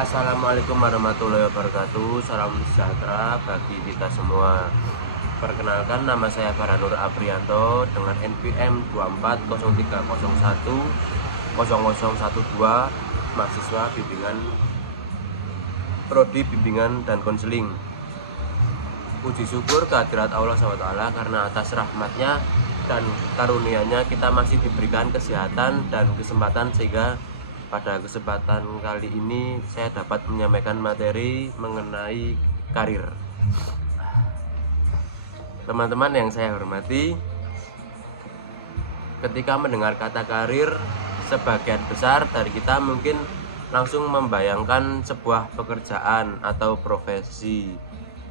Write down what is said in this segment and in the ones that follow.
Assalamualaikum warahmatullahi wabarakatuh. Salam sejahtera bagi kita semua. Perkenalkan, nama saya Faranur Aprianto dengan NPM 2403010012, mahasiswa bimbingan Prodi Bimbingan dan Konseling. Puji syukur kehadirat Allah SWT karena atas rahmatnya dan karunia-Nya kita masih diberikan kesehatan dan kesempatan, sehingga pada kesempatan kali ini saya dapat menyampaikan materi mengenai karir. Teman-teman yang saya hormati, ketika mendengar kata karir, sebagian besar dari kita mungkin langsung membayangkan sebuah pekerjaan atau profesi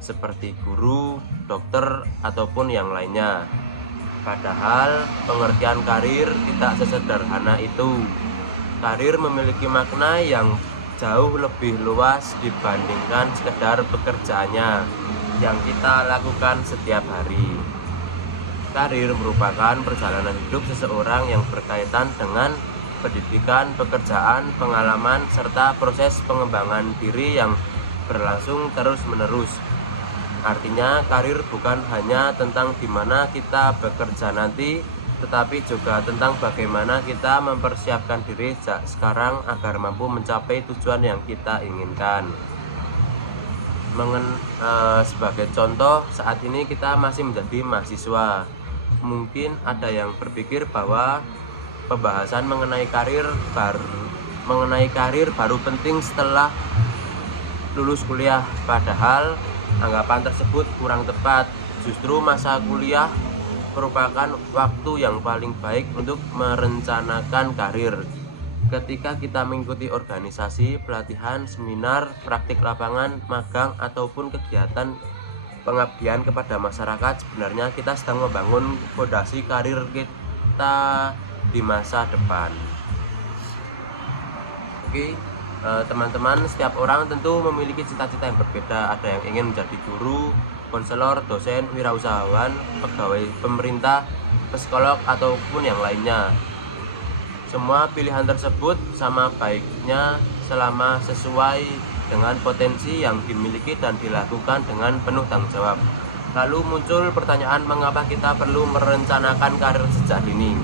seperti guru, dokter, ataupun yang lainnya. Padahal pengertian karir tidak sesederhana itu. Karir memiliki makna yang jauh lebih luas dibandingkan sekedar pekerjaannya yang kita lakukan setiap hari. Karir merupakan perjalanan hidup seseorang yang berkaitan dengan pendidikan, pekerjaan, pengalaman, serta proses pengembangan diri yang berlangsung terus-menerus. Artinya, karir bukan hanya tentang di mana kita bekerja nanti, tetapi juga tentang bagaimana kita mempersiapkan diri sejak sekarang agar mampu mencapai tujuan yang kita inginkan. Sebagai contoh, saat ini kita masih menjadi mahasiswa. Mungkin ada yang berpikir bahwa pembahasan mengenai karir baru penting setelah lulus kuliah. Padahal anggapan tersebut kurang tepat. Justru masa kuliah merupakan waktu yang paling baik untuk merencanakan karir. Ketika kita mengikuti organisasi, pelatihan, seminar, praktik lapangan, magang, ataupun kegiatan pengabdian kepada masyarakat, sebenarnya kita sedang membangun fondasi karir kita di masa depan. Oke, teman-teman, setiap orang tentu memiliki cita-cita yang berbeda. Ada yang ingin menjadi guru, konselor, dosen, wirausahawan, pegawai pemerintah, psikolog, ataupun yang lainnya. Semua pilihan tersebut sama baiknya selama sesuai dengan potensi yang dimiliki dan dilakukan dengan penuh tanggung jawab. Lalu muncul pertanyaan, mengapa kita perlu merencanakan karir sejak dini?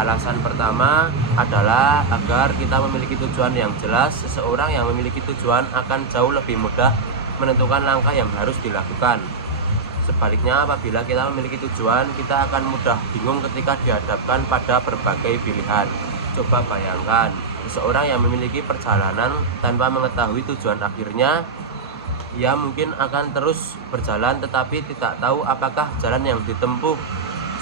Alasan pertama adalah agar kita memiliki tujuan yang jelas. Seseorang yang memiliki tujuan akan jauh lebih mudah menentukan langkah yang harus dilakukan. Sebaliknya, apabila kita memiliki tujuan, kita akan mudah bingung ketika dihadapkan pada berbagai pilihan. Coba bayangkan, seseorang yang memiliki perjalanan tanpa mengetahui tujuan akhirnya, ia mungkin akan terus berjalan tetapi tidak tahu apakah jalan yang ditempuh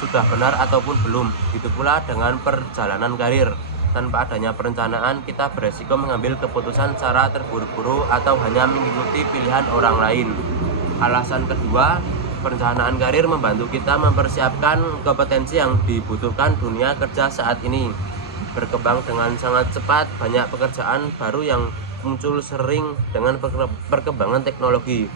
sudah benar ataupun belum. Begitu pula dengan perjalanan karir. Tanpa adanya perencanaan, kita beresiko mengambil keputusan secara terburu-buru atau hanya mengikuti pilihan orang lain. Alasan kedua, perencanaan karir membantu kita mempersiapkan kompetensi yang dibutuhkan dunia kerja saat ini. Berkembang dengan sangat cepat, banyak pekerjaan baru yang muncul sering dengan perkembangan teknologi.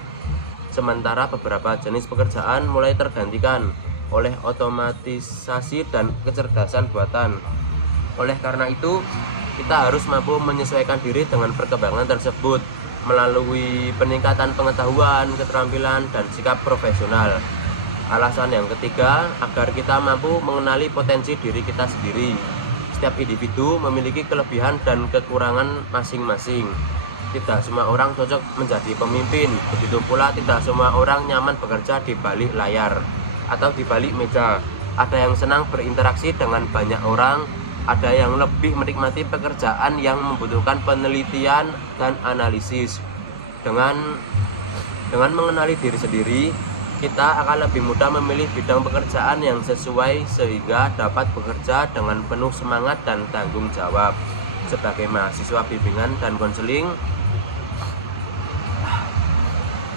Sementara beberapa jenis pekerjaan mulai tergantikan oleh otomatisasi dan kecerdasan buatan. Oleh karena itu, kita harus mampu menyesuaikan diri dengan perkembangan tersebut melalui peningkatan pengetahuan, keterampilan, dan sikap profesional. Alasan yang ketiga, agar kita mampu mengenali potensi diri kita sendiri. Setiap individu memiliki kelebihan dan kekurangan masing-masing. Tidak semua orang cocok menjadi pemimpin, begitu pula tidak semua orang nyaman bekerja di balik layar atau di balik meja. Ada yang senang berinteraksi dengan banyak orang, ada yang lebih menikmati pekerjaan yang membutuhkan penelitian dan analisis. Dengan mengenali diri sendiri, kita akan lebih mudah memilih bidang pekerjaan yang sesuai sehingga dapat bekerja dengan penuh semangat dan tanggung jawab. Sebagai mahasiswa bimbingan dan konseling,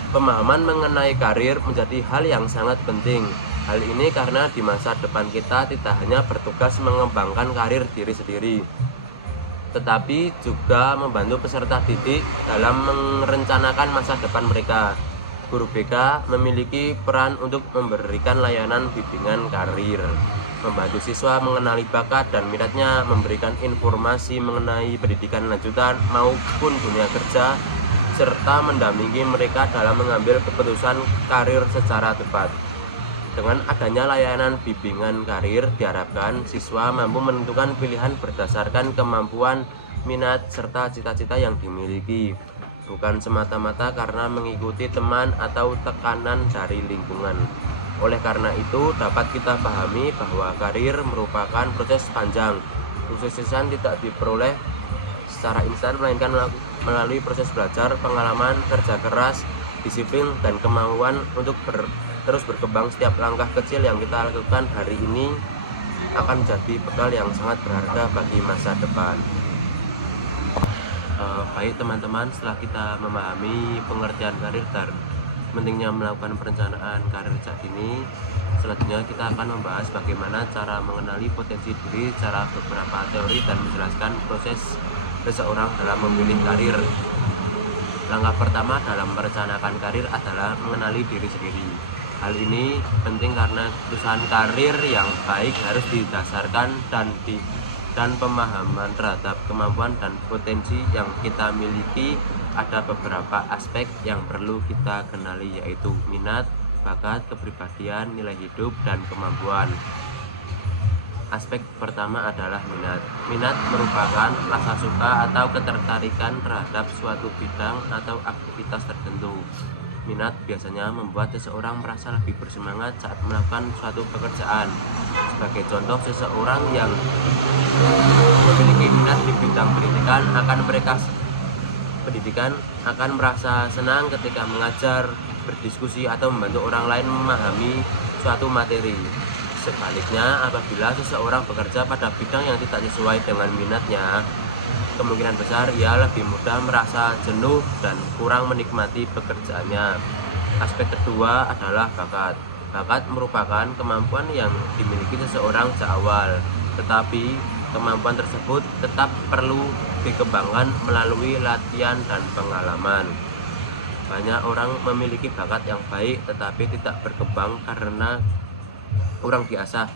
pemahaman mengenai karir menjadi hal yang sangat penting. Hal ini karena di masa depan kita tidak hanya bertugas mengembangkan karir diri sendiri, tetapi juga membantu peserta didik dalam merencanakan masa depan mereka. Guru BK memiliki peran untuk memberikan layanan bimbingan karir. membantu siswa mengenali bakat dan minatnya, memberikan informasi mengenai pendidikan lanjutan maupun dunia kerja, serta mendampingi mereka dalam mengambil keputusan karir secara tepat. Dengan adanya layanan bimbingan karir, diharapkan siswa mampu menentukan pilihan berdasarkan kemampuan, minat, serta cita-cita yang dimiliki, bukan semata-mata karena mengikuti teman atau tekanan dari lingkungan. Oleh karena itu, dapat kita pahami bahwa karir merupakan proses panjang. Kesuksesan tidak diperoleh secara instan, melainkan melalui proses belajar, pengalaman, kerja keras, disiplin, dan kemauan untuk terus berkembang. Setiap langkah kecil yang kita lakukan hari ini akan menjadi bekal yang sangat berharga bagi masa depan. Baik teman-teman, setelah kita memahami pengertian karir dan pentingnya melakukan perencanaan karir sejak dini, selanjutnya kita akan membahas bagaimana cara mengenali potensi diri secara beberapa teori dan menjelaskan proses seseorang dalam memilih karir. Langkah pertama dalam merencanakan karir adalah mengenali diri sendiri. Hal ini penting karena keputusan karir yang baik harus didasarkan dan pemahaman terhadap kemampuan dan potensi yang kita miliki. Ada beberapa aspek yang perlu kita kenali, yaitu minat, bakat, kepribadian, nilai hidup, dan kemampuan. Aspek pertama adalah minat. Minat merupakan rasa suka atau ketertarikan terhadap suatu bidang atau aktivitas tertentu. Minat biasanya membuat seseorang merasa lebih bersemangat saat melakukan suatu pekerjaan. Sebagai contoh, seseorang yang memiliki minat di bidang pendidikan akan merasa senang ketika mengajar, berdiskusi, atau membantu orang lain memahami suatu materi. Sebaliknya, apabila seseorang bekerja pada bidang yang tidak sesuai dengan minatnya, kemungkinan besar ia lebih mudah merasa jenuh dan kurang menikmati pekerjaannya. Aspek kedua adalah bakat. Bakat merupakan kemampuan yang dimiliki seseorang sejak awal, tetapi kemampuan tersebut tetap perlu dikembangkan melalui latihan dan pengalaman. Banyak orang memiliki bakat yang baik tetapi tidak berkembang karena kurang diasah.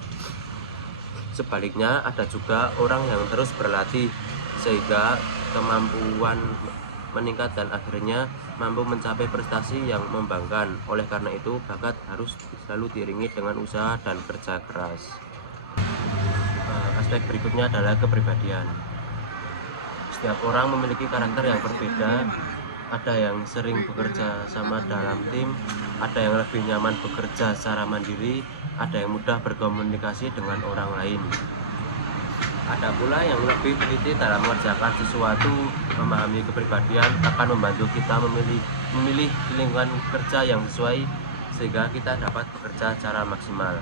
Sebaliknya, ada juga orang yang terus berlatih sehingga kemampuan meningkat dan akhirnya mampu mencapai prestasi yang membanggakan. Oleh karena itu, bakat harus selalu diiringi dengan usaha dan kerja keras. Aspek berikutnya adalah kepribadian. Setiap orang memiliki karakter yang berbeda. Ada yang sering bekerja sama dalam tim, ada yang lebih nyaman bekerja secara mandiri, ada yang mudah berkomunikasi dengan orang lain. Ada pula yang lebih teliti dalam mengerjakan sesuatu. Memahami kepribadian akan membantu kita memilih lingkungan kerja yang sesuai sehingga kita dapat bekerja secara maksimal.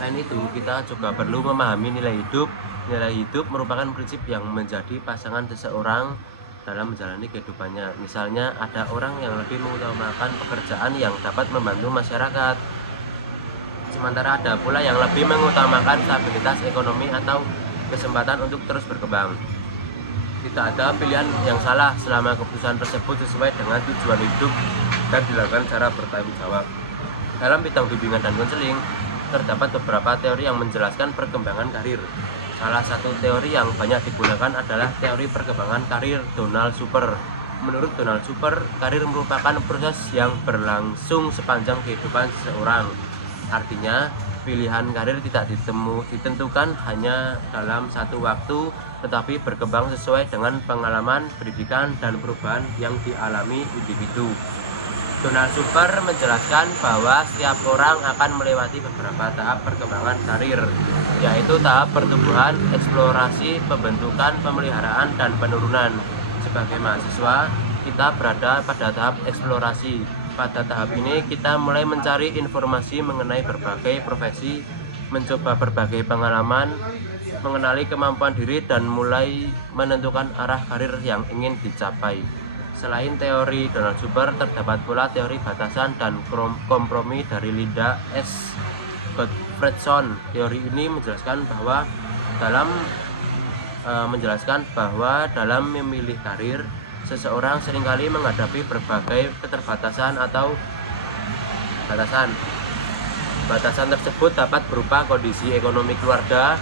Selain itu, kita juga perlu memahami nilai hidup. Nilai hidup merupakan prinsip yang menjadi pasangan seseorang dalam menjalani kehidupannya. Misalnya, ada orang yang lebih mengutamakan pekerjaan yang dapat membantu masyarakat, sementara ada pula yang lebih mengutamakan stabilitas ekonomi atau kesempatan untuk terus berkembang. Tidak ada pilihan yang salah selama keputusan tersebut sesuai dengan tujuan hidup dan dilakukan secara bertanggung jawab. Dalam bidang bimbingan dan konseling, terdapat beberapa teori yang menjelaskan perkembangan karir. Salah satu teori yang banyak digunakan adalah teori perkembangan karir Donald Super. Menurut Donald Super, karir merupakan proses yang berlangsung sepanjang kehidupan seseorang. Artinya, pilihan karir tidak ditentukan hanya dalam satu waktu, tetapi berkembang sesuai dengan pengalaman, pendidikan, dan perubahan yang dialami individu. Donald Super menjelaskan bahwa setiap orang akan melewati beberapa tahap perkembangan karir, yaitu tahap pertumbuhan, eksplorasi, pembentukan, pemeliharaan, dan penurunan. Sebagai mahasiswa, kita berada pada tahap eksplorasi. Pada tahap ini, kita mulai mencari informasi mengenai berbagai profesi, mencoba berbagai pengalaman, mengenali kemampuan diri, dan mulai menentukan arah karir yang ingin dicapai. Selain teori Donald Super, terdapat pula teori batasan dan kompromi dari Linda S. Gottfredson. Teori ini menjelaskan bahwa dalam memilih karir, seseorang seringkali menghadapi berbagai keterbatasan atau batasan. Batasan tersebut dapat berupa kondisi ekonomi keluarga,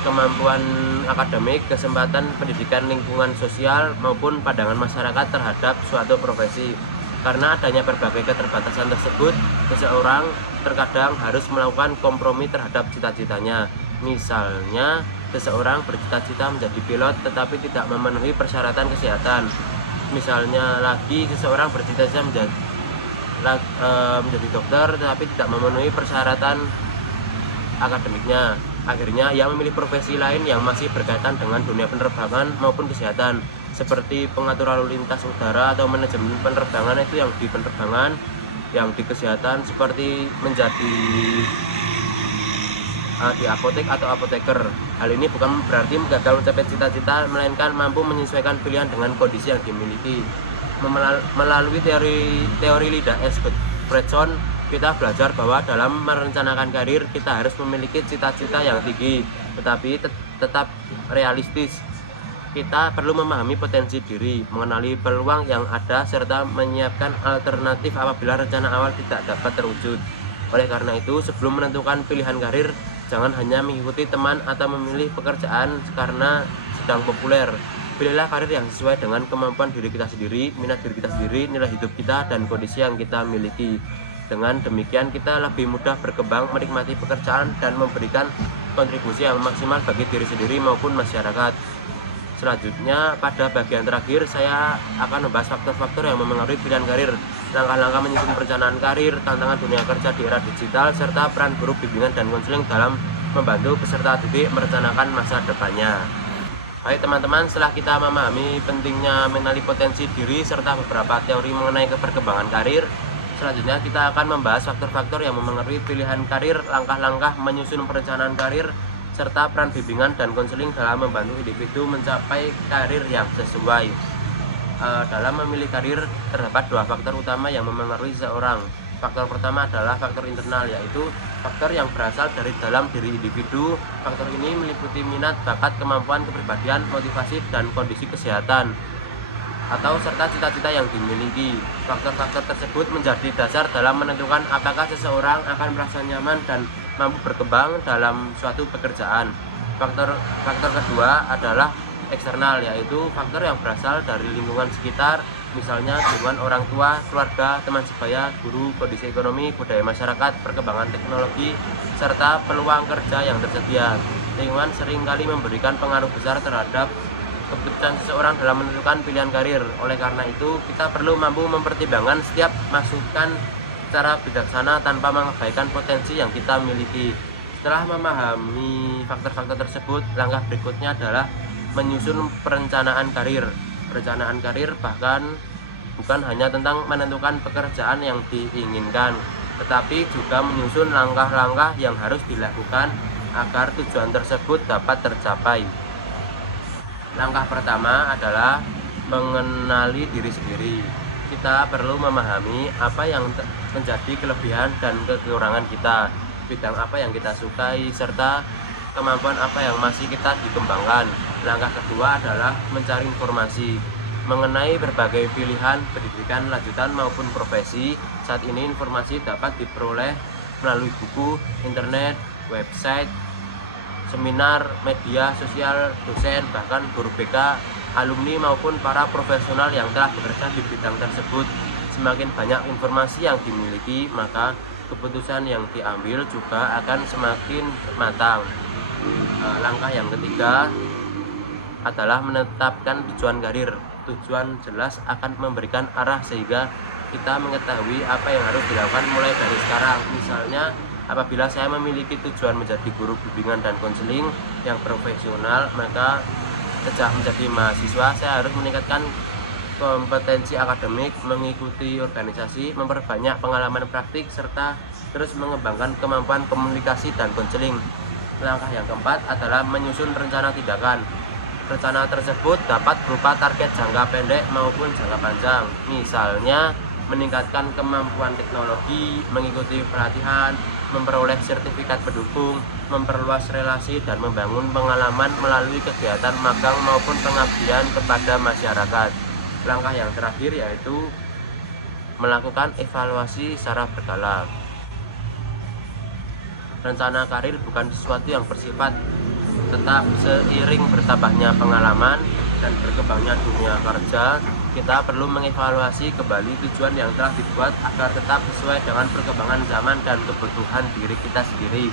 kemampuan akademik, kesempatan pendidikan, lingkungan sosial, maupun pandangan masyarakat terhadap suatu profesi. Karena adanya berbagai keterbatasan tersebut, seseorang terkadang harus melakukan kompromi terhadap cita-citanya. Misalnya, seseorang bercita-cita menjadi pilot tetapi tidak memenuhi persyaratan kesehatan. Misalnya lagi, seseorang bercita-cita menjadi dokter tetapi tidak memenuhi persyaratan akademiknya. Akhirnya ia memilih profesi lain yang masih berkaitan dengan dunia penerbangan maupun kesehatan, seperti pengatur lalu lintas udara atau manajemen penerbangan. Itu yang di penerbangan. Yang di kesehatan seperti menjadi di apotek atau apoteker. Hal ini bukan berarti gagal mencapai cita-cita, melainkan mampu menyesuaikan pilihan dengan kondisi yang dimiliki. Melalui teori Lida S. Gottfredson, kita belajar bahwa dalam merencanakan karir kita harus memiliki cita-cita yang tinggi, tetapi tetap realistis. Kita perlu memahami potensi diri, mengenali peluang yang ada, serta menyiapkan alternatif apabila rencana awal tidak dapat terwujud. Oleh karena itu, sebelum menentukan pilihan karir, jangan hanya mengikuti teman atau memilih pekerjaan karena sedang populer. Pilihlah karir yang sesuai dengan kemampuan diri kita sendiri, minat diri kita sendiri, nilai hidup kita, dan kondisi yang kita miliki. Dengan demikian, kita lebih mudah berkembang, menikmati pekerjaan, dan memberikan kontribusi yang maksimal bagi diri sendiri maupun masyarakat. Selanjutnya, pada bagian terakhir, saya akan membahas faktor-faktor yang memengaruhi pilihan karir, langkah-langkah menyusun perencanaan karir, tantangan dunia kerja di era digital, serta peran guru bimbingan dan konseling dalam membantu peserta didik merencanakan masa depannya. Baik teman-teman, setelah kita memahami pentingnya mengenali potensi diri serta beberapa teori mengenai perkembangan karir, selanjutnya kita akan membahas faktor-faktor yang memengaruhi pilihan karir, langkah-langkah menyusun perencanaan karir, serta peran bimbingan dan konseling dalam membantu individu mencapai karir yang sesuai. Dalam memilih karir, terdapat dua faktor utama yang memengaruhi seseorang. Faktor pertama adalah faktor internal, yaitu faktor yang berasal dari dalam diri individu. Faktor ini meliputi minat, bakat, kemampuan, kepribadian, motivasi, dan kondisi kesehatan atau serta cita-cita yang dimiliki. Faktor-faktor tersebut menjadi dasar dalam menentukan apakah seseorang akan merasa nyaman dan mampu berkembang dalam suatu pekerjaan. Faktor kedua adalah eksternal, yaitu faktor yang berasal dari lingkungan sekitar, misalnya lingkungan orang tua, keluarga, teman sebaya, guru, kondisi ekonomi, budaya masyarakat, perkembangan teknologi, serta peluang kerja yang tersedia. Lingkungan seringkali memberikan pengaruh besar terhadap keputusan seseorang dalam menentukan pilihan karir. Oleh karena itu, kita perlu mampu mempertimbangkan setiap masukan secara bijaksana tanpa mengabaikan potensi yang kita miliki. Setelah memahami faktor-faktor tersebut, langkah berikutnya adalah menyusun perencanaan karir. Perencanaan karir bahkan bukan hanya tentang menentukan pekerjaan yang diinginkan, tetapi juga menyusun langkah-langkah yang harus dilakukan agar tujuan tersebut dapat tercapai. Langkah pertama adalah mengenali diri sendiri. Kita perlu memahami apa yang menjadi kelebihan dan kekurangan kita, bidang apa yang kita sukai, serta kemampuan apa yang masih kita dikembangkan. Langkah kedua adalah mencari informasi mengenai berbagai pilihan pendidikan lanjutan maupun profesi. Saat ini informasi dapat diperoleh melalui buku, internet, website, seminar, media sosial, dosen, bahkan guru BK, alumni maupun para profesional yang telah bekerja di bidang tersebut. Semakin banyak informasi yang dimiliki, maka keputusan yang diambil juga akan semakin matang. Langkah yang ketiga adalah menetapkan tujuan karir. Tujuan jelas akan memberikan arah sehingga kita mengetahui apa yang harus dilakukan mulai dari sekarang. Misalnya, apabila saya memiliki tujuan menjadi guru bimbingan dan konseling yang profesional, maka sejak menjadi mahasiswa saya harus meningkatkan kompetensi akademik, mengikuti organisasi, memperbanyak pengalaman praktik, serta terus mengembangkan kemampuan komunikasi dan konseling. Langkah yang keempat adalah menyusun rencana tindakan. Rencana tersebut dapat berupa target jangka pendek maupun jangka panjang. Misalnya, meningkatkan kemampuan teknologi, mengikuti pelatihan, memperoleh sertifikat pendukung, memperluas relasi, dan membangun pengalaman melalui kegiatan magang maupun pengabdian kepada masyarakat. Langkah yang terakhir yaitu melakukan evaluasi secara berkala. rencana karir bukan sesuatu yang bersifat tetap. Seiring bertambahnya pengalaman dan berkembangnya dunia kerja, kita perlu mengevaluasi kembali tujuan yang telah dibuat agar tetap sesuai dengan perkembangan zaman dan kebutuhan diri kita sendiri.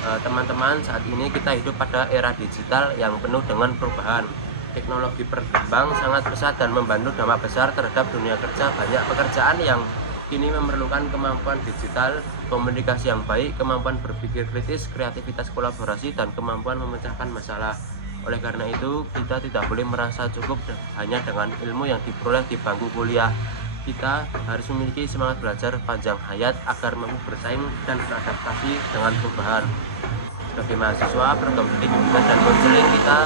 Teman-teman, saat ini kita hidup pada era digital yang penuh dengan perubahan. Teknologi berkembang sangat pesat dan membantu dampak besar terhadap dunia kerja. Banyak pekerjaan yang kini memerlukan kemampuan digital, komunikasi yang baik, kemampuan berpikir kritis, kreativitas kolaborasi, dan kemampuan memecahkan masalah. Oleh karena itu, kita tidak boleh merasa cukup hanya dengan ilmu yang diperoleh di bangku kuliah. Kita harus memiliki semangat belajar panjang hayat agar mampu bersaing dan beradaptasi dengan perubahan. Sebagai mahasiswa, program pendidikan dan konseling, kita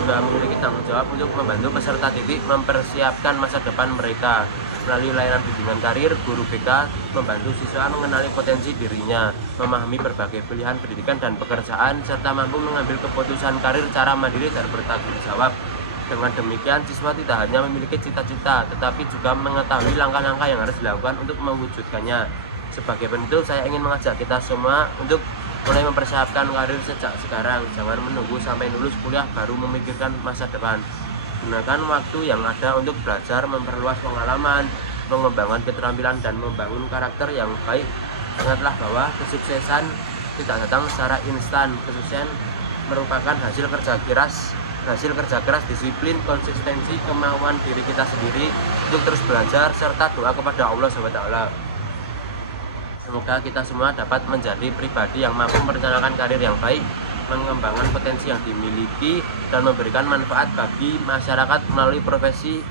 juga memiliki tanggung jawab untuk membantu peserta didik mempersiapkan masa depan mereka. Melalui layanan bimbingan karir, guru BK membantu siswa mengenali potensi dirinya, memahami berbagai pilihan pendidikan dan pekerjaan, serta mampu mengambil keputusan karir secara mandiri dan bertanggung jawab. Dengan demikian, siswa tidak hanya memiliki cita-cita, tetapi juga mengetahui langkah-langkah yang harus dilakukan untuk mewujudkannya. Sebagai penutup, saya ingin mengajak kita semua untuk mulai mempersiapkan karir sejak sekarang. Jangan menunggu sampai lulus kuliah baru memikirkan masa depan. Gunakan waktu yang ada untuk belajar, memperluas pengalaman, mengembangkan keterampilan, dan membangun karakter yang baik. Ingatlah bahwa kesuksesan tidak datang secara instan. Kesuksesan merupakan hasil kerja keras, disiplin, konsistensi, kemauan diri kita sendiri untuk terus belajar, serta doa kepada Allah SWT. Semoga kita semua dapat menjadi pribadi yang mampu merencanakan karir yang baik, mengembangkan potensi yang dimiliki, dan memberikan manfaat bagi masyarakat melalui profesi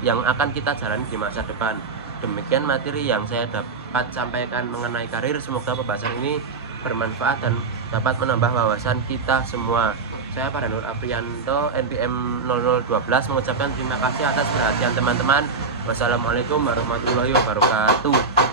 yang akan kita jalani di masa depan. Demikian materi yang saya dapat sampaikan mengenai karir. Semoga pembahasan ini bermanfaat dan dapat menambah wawasan kita semua. Saya Pak Nur Aprianto, NPM 0012, mengucapkan terima kasih atas perhatian teman-teman. Wassalamualaikum warahmatullahi wabarakatuh.